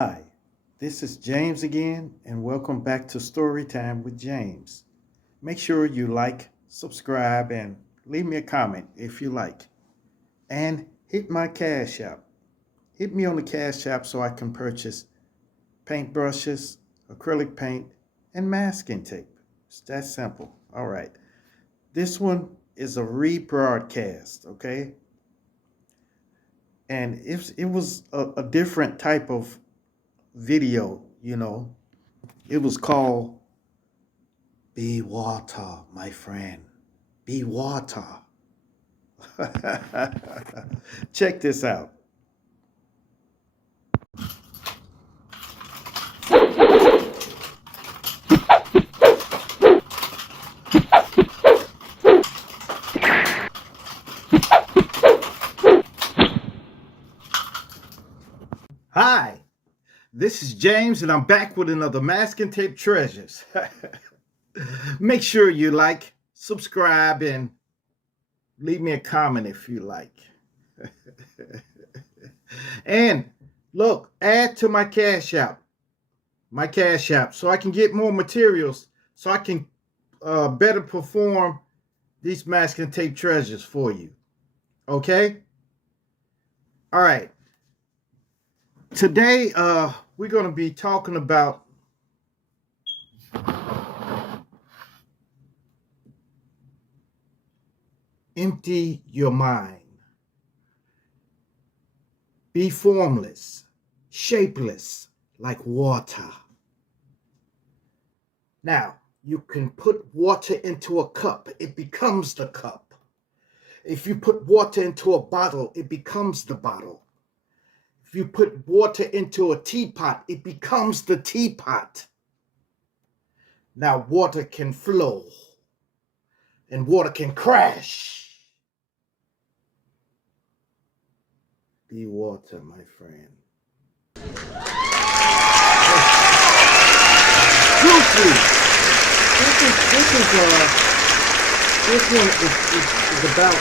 Hi, this is James again, and welcome back to Storytime with James. Make sure you like, subscribe, and leave me a comment if you like. And hit my Cash App. Hit me on the Cash App so I can purchase paint brushes, acrylic paint, and masking tape. It's that simple. All right. This one is a rebroadcast, okay? And it was a different type of video. It was called Be Water, my friend. Be water. Check this out. Hi, this is James, and I'm back with another Masking Tape Treasures. Make sure you like, subscribe, and leave me a comment if you like. And look, add to my Cash App, so I can get more materials, so I can better perform these masking tape treasures for you. Okay? All right. Today, we're going to be talking about empty your mind. Be formless, shapeless, like water. Now, you can put water into a cup, it becomes the cup. If you put water into a bottle, it becomes the bottle. If you put water into a teapot, it becomes the teapot. Now, water can flow and water can crash. Be water, my friend. Truthfully, this one is about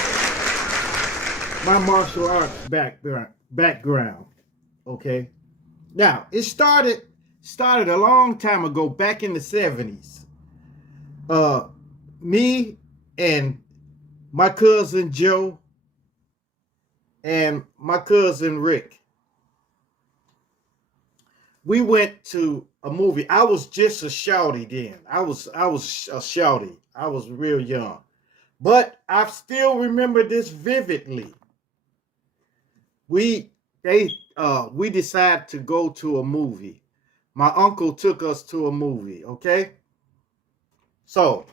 my martial arts background. Okay. Now, it started a long time ago, back in the 70s. Me and my cousin Joe and my cousin Rick, we went to a movie. I was just a shouty then. I was a shouty. I was real young. But I still remember this vividly. We decided to go to a movie. My uncle took us to a movie, okay? So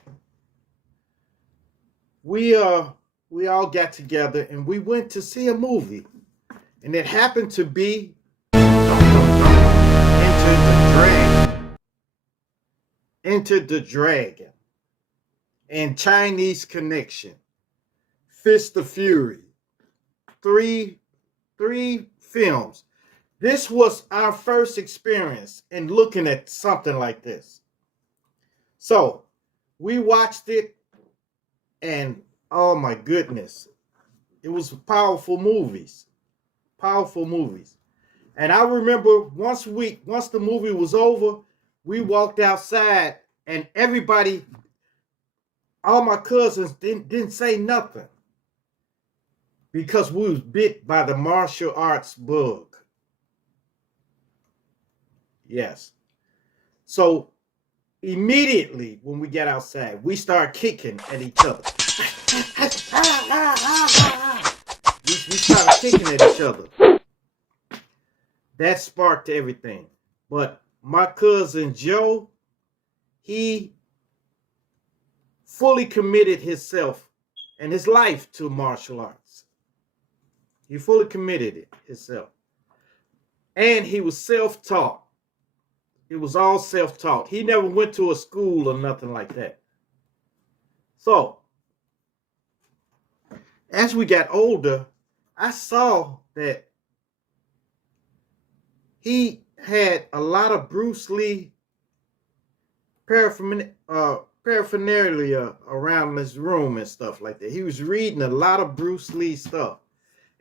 we all got together and we went to see a movie. And it happened to be Enter the Dragon and Chinese Connection, Fist of Fury. Three films. This was our first experience in looking at something like this. So we watched it, and oh my goodness, it was powerful movies. Powerful movies. And I remember once the movie was over, we walked outside and everybody, all my cousins didn't say nothing because we was bit by the martial arts bug. Yes. So immediately when we got outside, we started kicking at each other. We started kicking at each other. That sparked everything. But my cousin Joe, he fully committed himself and his life to martial arts. He fully committed it himself. And he was self-taught. It was all self-taught. He never went to a school or nothing like that. So, as we got older, I saw that he had a lot of Bruce Lee paraphernalia around his room and stuff like that. He was reading a lot of Bruce Lee stuff.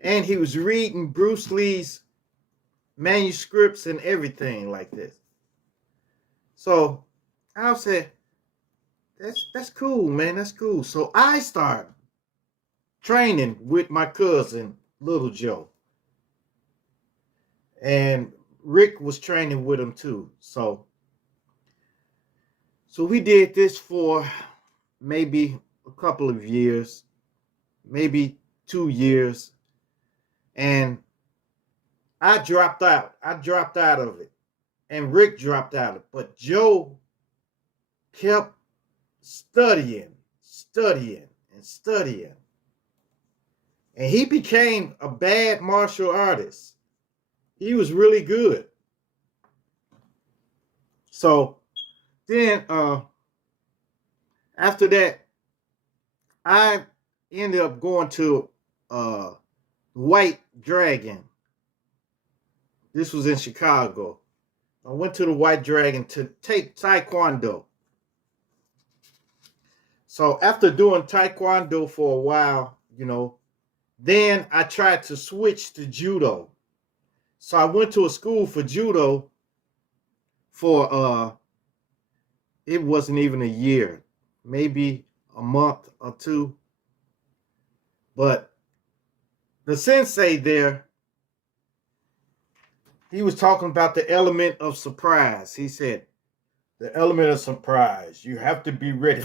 And he was reading Bruce Lee's manuscripts and everything like this. So I said, that's cool, man. That's cool. So I started training with my cousin, Little Joe. And Rick was training with him too. So we did this for maybe a couple of years, maybe 2 years. And I dropped out. I dropped out of it. And Rick dropped out of it. But Joe kept studying, and studying. And he became a bad martial artist. He was really good. So then after that, I ended up going to White Dragon. This was in Chicago. I went to the White Dragon to take Taekwondo. So after doing Taekwondo for a while, then I tried to switch to Judo. So I went to a school for Judo for it wasn't even a year, maybe a month or two. But the sensei there, he was talking about the element of surprise. He said, the element of surprise, you have to be ready.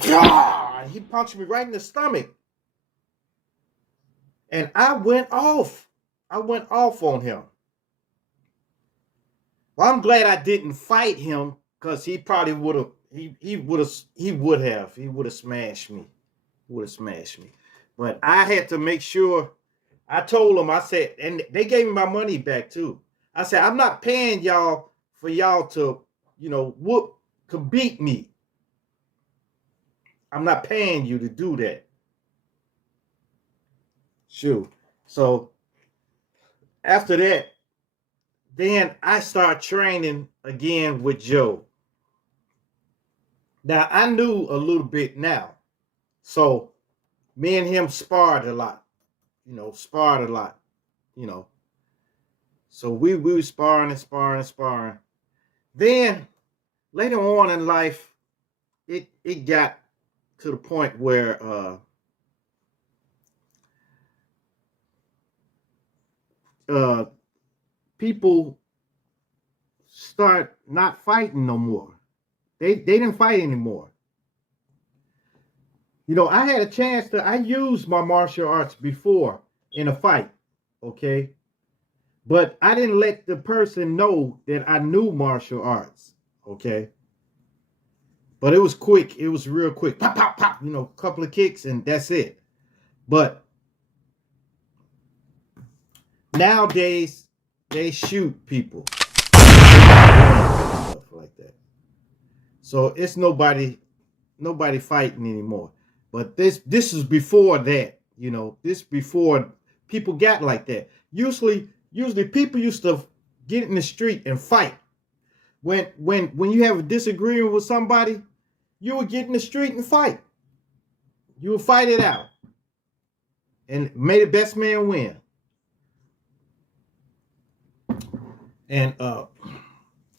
He punched me right in the stomach. And I went off. I went off on him. Well, I'm glad I didn't fight him, because he probably would have, he would have smashed me. But I had to make sure. I told him, I said, and they gave me my money back too. I said, I'm not paying y'all for y'all to, could beat me. I'm not paying you to do that. Shoot. So after that, then I start training again with Joe. Now I knew a little bit now. So me and him sparred a lot. So we were sparring. Then later on in life, it got to the point where people start not fighting no more. They didn't fight anymore. I had a chance I used my martial arts before in a fight, okay? But I didn't let the person know that I knew martial arts, okay? But it was quick. It was real quick. Pop, pop, pop, couple of kicks and that's it. But nowadays, they shoot people. Stuff like that. So it's nobody fighting anymore. But this is before that, this before people got like that. Usually people used to get in the street and fight. When you have a disagreement with somebody, you would get in the street and fight. You would fight it out. And may the best man win. And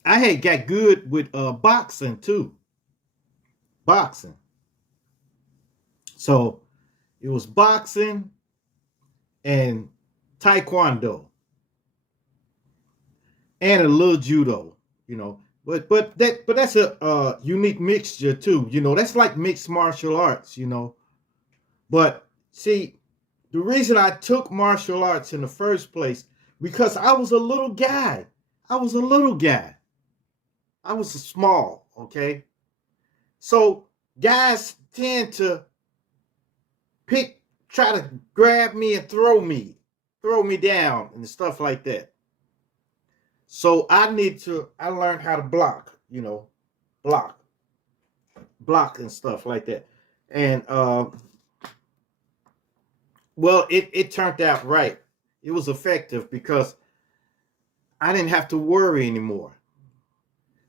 I had got good with boxing too. Boxing. So it was boxing and Taekwondo and a little Judo, But that's a unique mixture too, That's like mixed martial arts, But see, the reason I took martial arts in the first place, because I was a little guy. I was small, okay? So guys tend to try to grab me and throw me down and stuff like that. So I learned how to block, block and stuff like that. And well, it turned out right. It was effective because I didn't have to worry anymore.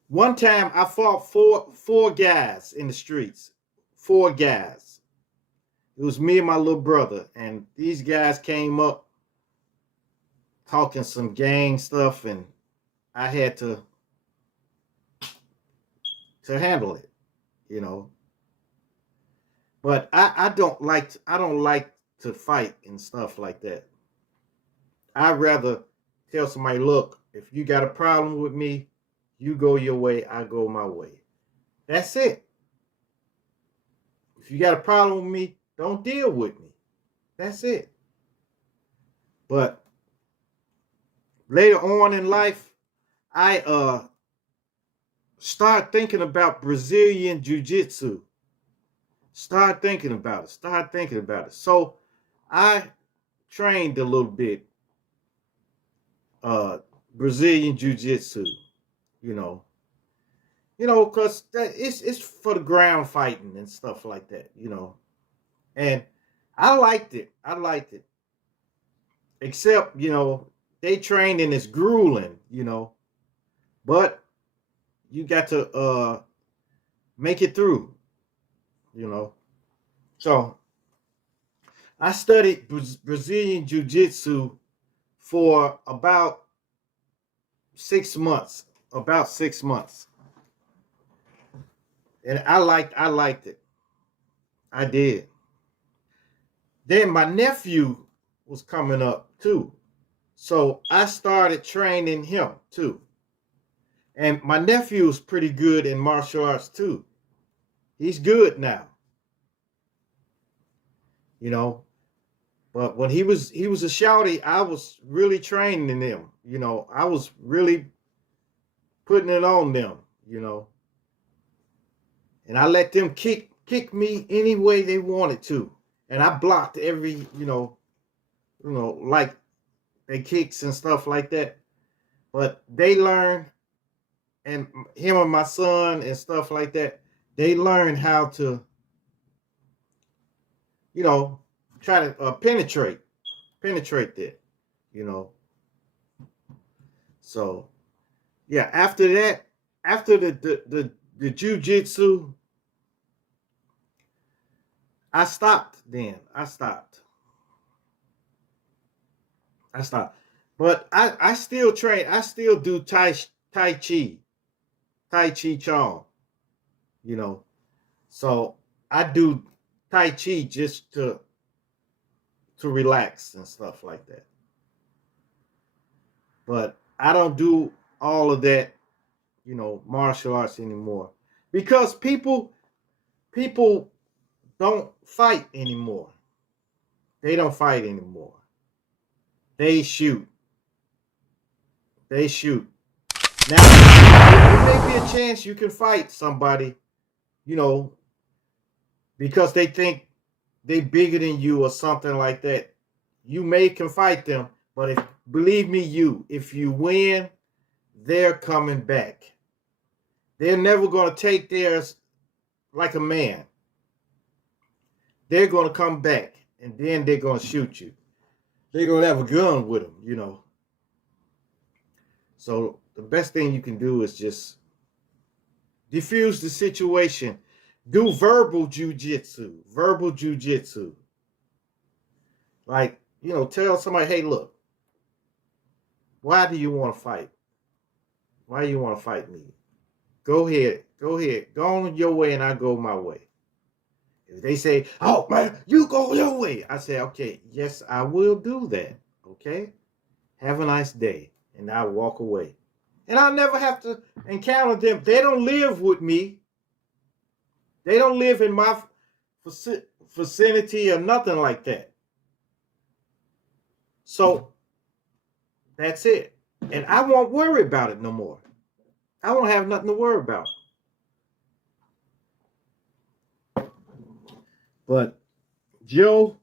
One time I fought four guys in the streets. 4 guys. It was me and my little brother, and these guys came up talking some gang stuff, and I had to handle it, you know. But I don't like to fight and stuff like that. I'd rather tell somebody, look, if you got a problem with me, you go your way, I go my way. That's it. If you got a problem with me, don't deal with me. That's it. But later on in life, I start thinking about Brazilian Jiu-Jitsu. Start thinking about it. Start thinking about it. So I trained a little bit uh Brazilian Jiu-Jitsu, you know. Because it's for the ground fighting and stuff like that, And I liked it. I liked it. Except, they train and it's grueling, But you got to make it through, you know. So I studied Brazilian Jiu-Jitsu for about 6 months. About 6 months. And I liked it. I did. Then my nephew was coming up too. So I started training him too. And my nephew is pretty good in martial arts too. He's good now. You know. But when he was a shouty, I was really training him. I was really putting it on them. And I let them kick me any way they wanted to. And I blocked every, like they kicks and stuff like that. But they learned, and him and my son and stuff like that, they learned how to, try to penetrate that, you know. So, yeah, after that, after the jiu-jitsu, I stopped then. I stopped. But I still train. I still do Tai Chi. Tai Chi Chong. So I do Tai Chi just to relax and stuff like that. But I don't do all of that, martial arts anymore. Because people don't fight anymore. They don't fight anymore. They shoot. They shoot. Now, there may be a chance you can fight somebody, because they think they bigger than you or something like that. You can fight them, but believe me, if you win, they're coming back. They're never going to take theirs like a man. They're going to come back, and then they're going to shoot you. They're going to have a gun with them, So the best thing you can do is just diffuse the situation. Do verbal jujitsu. Verbal jujitsu. Like, tell somebody, hey, look, why do you want to fight? Why do you want to fight me? Go ahead. Go ahead. Go on your way and I go my way. If they say, oh, man, you go your way. I say, okay, yes, I will do that. Okay? Have a nice day. And I walk away. And I'll never have to encounter them. They don't live with me. They don't live in my vicinity or nothing like that. So that's it. And I won't worry about it no more. I won't have nothing to worry about. But Joe,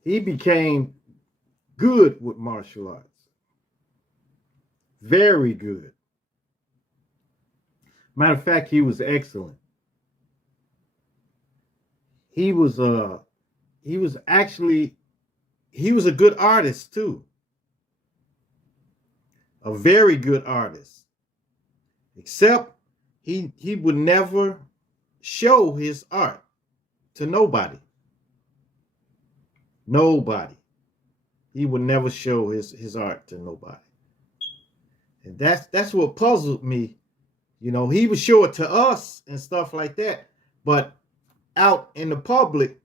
he became good with martial arts. Very good. Matter of fact, he was excellent. He was a good artist too. A very good artist. Except he would never show his art to nobody. Nobody. He would never show his art to nobody. And that's what puzzled me. You know, he would show it to us and stuff like that. But out in the public,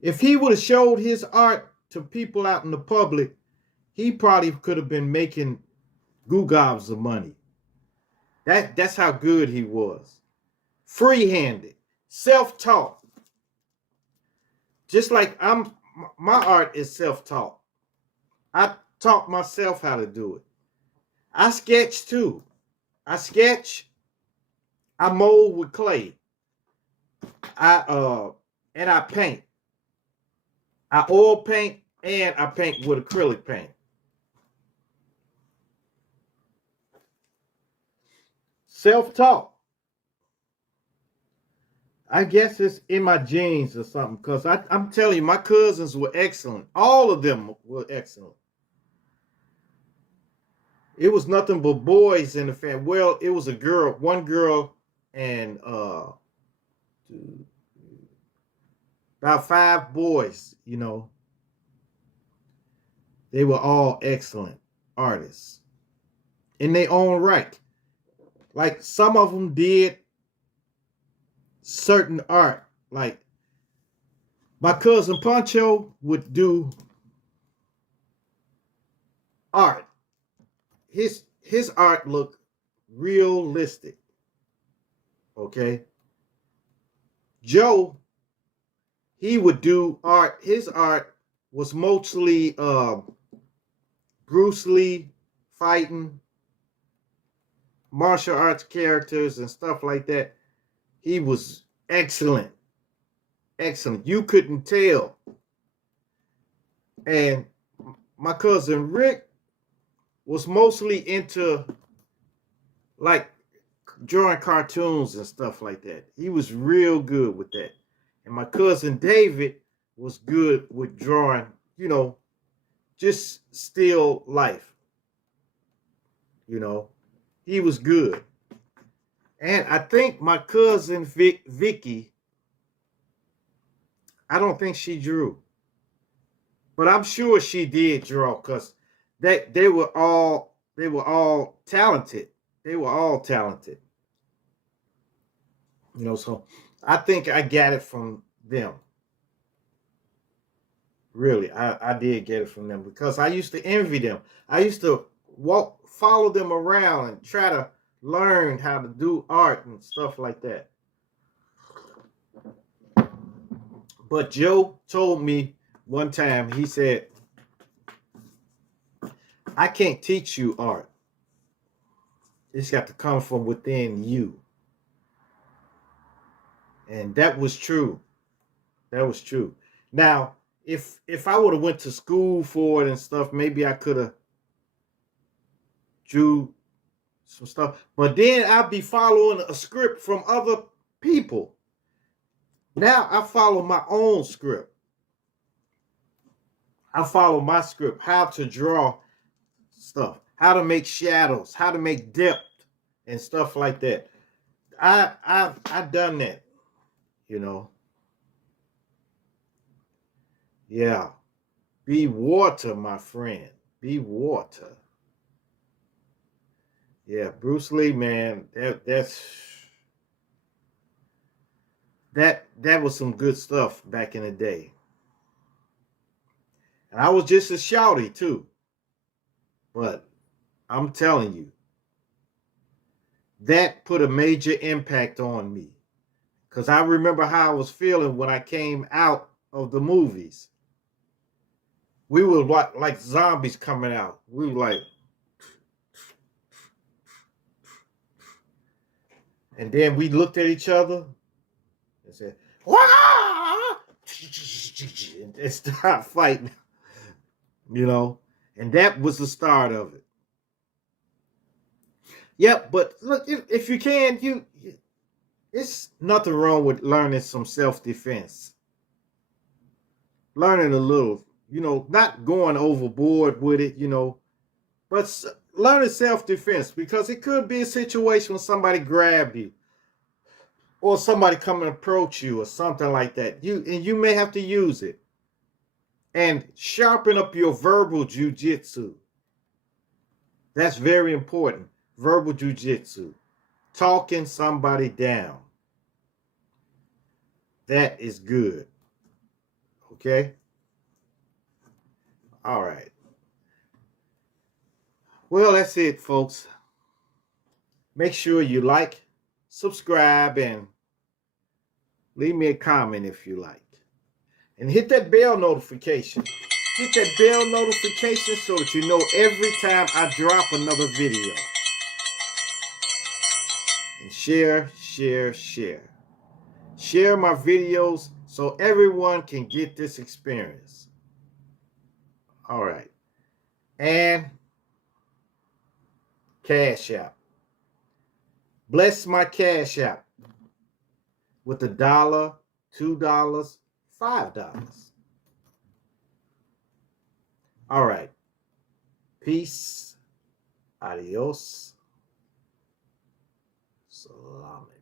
if he would have showed his art to people out in the public, he probably could have been making goo gobs of money. That's how good he was. Free-handed, self-taught. Just like my art is self-taught. I taught myself how to do it. I sketch too. I sketch. I mold with clay. And I paint. I oil paint and I paint with acrylic paint. Self-taught. I guess it's in my genes or something, because I'm telling you, my cousins were excellent. All of them were excellent. It was nothing but boys in the family. Well, it was a girl, one girl, and about 5 boys, you know. They were all excellent artists in their own right. Like, some of them did certain art. Like, my cousin Pancho would do art. His art looked realistic. Okay. Joe, he would do art. His art was mostly Bruce Lee fighting, martial arts characters and stuff like that. He was excellent. Excellent. You couldn't tell. And my cousin Rick was mostly into like drawing cartoons and stuff like that. He was real good with that. And my cousin David was good with drawing, you know, just still life. You know, he was good. And I think my cousin Vicky, I don't think she drew, but I'm sure she did draw, because they were all talented. They were all talented. You know, so I think I got it from them. Really, I did get it from them, because I used to envy them. I used to follow them around and try to learn how to do art and stuff like that. But Joe told me one time, he said, I can't teach you art. It's got to come from within you. And that was true. That was true. Now, if I would have went to school for it and stuff, maybe I could have drew some stuff. But then I'd be following a script from other people. Now I follow my own script. I follow my script, how to draw stuff, how to make shadows, how to make depth and stuff like that. I've done that, you know. Yeah. Be water, my friend. Be water. Yeah, Bruce Lee, man, that was some good stuff back in the day. And I was just a shouty too. But I'm telling you, that put a major impact on me. Because I remember how I was feeling when I came out of the movies. We were like zombies coming out. We were like, and then we looked at each other and said, "Wah!" and start fighting, you know. And that was the start of it. Yep, but look, if you can, it's nothing wrong with learning some self-defense. Learning a little, you know, not going overboard with it, you know, but learning self-defense, because it could be a situation when somebody grab you or somebody come and approach you or something like that. You may have to use it and sharpen up your verbal jujitsu. That's very important. Verbal jujitsu. Talking somebody down. That is good. Okay? All right. Well, that's it, folks. Make sure you like, subscribe, and leave me a comment if you like. And hit that bell notification. Hit that bell notification so that you know every time I drop another video. And share, share, share. Share my videos so everyone can get this experience. All right. And Cash App. Bless my Cash App with $1, $2, $5. All right. Peace. Adios. Salami.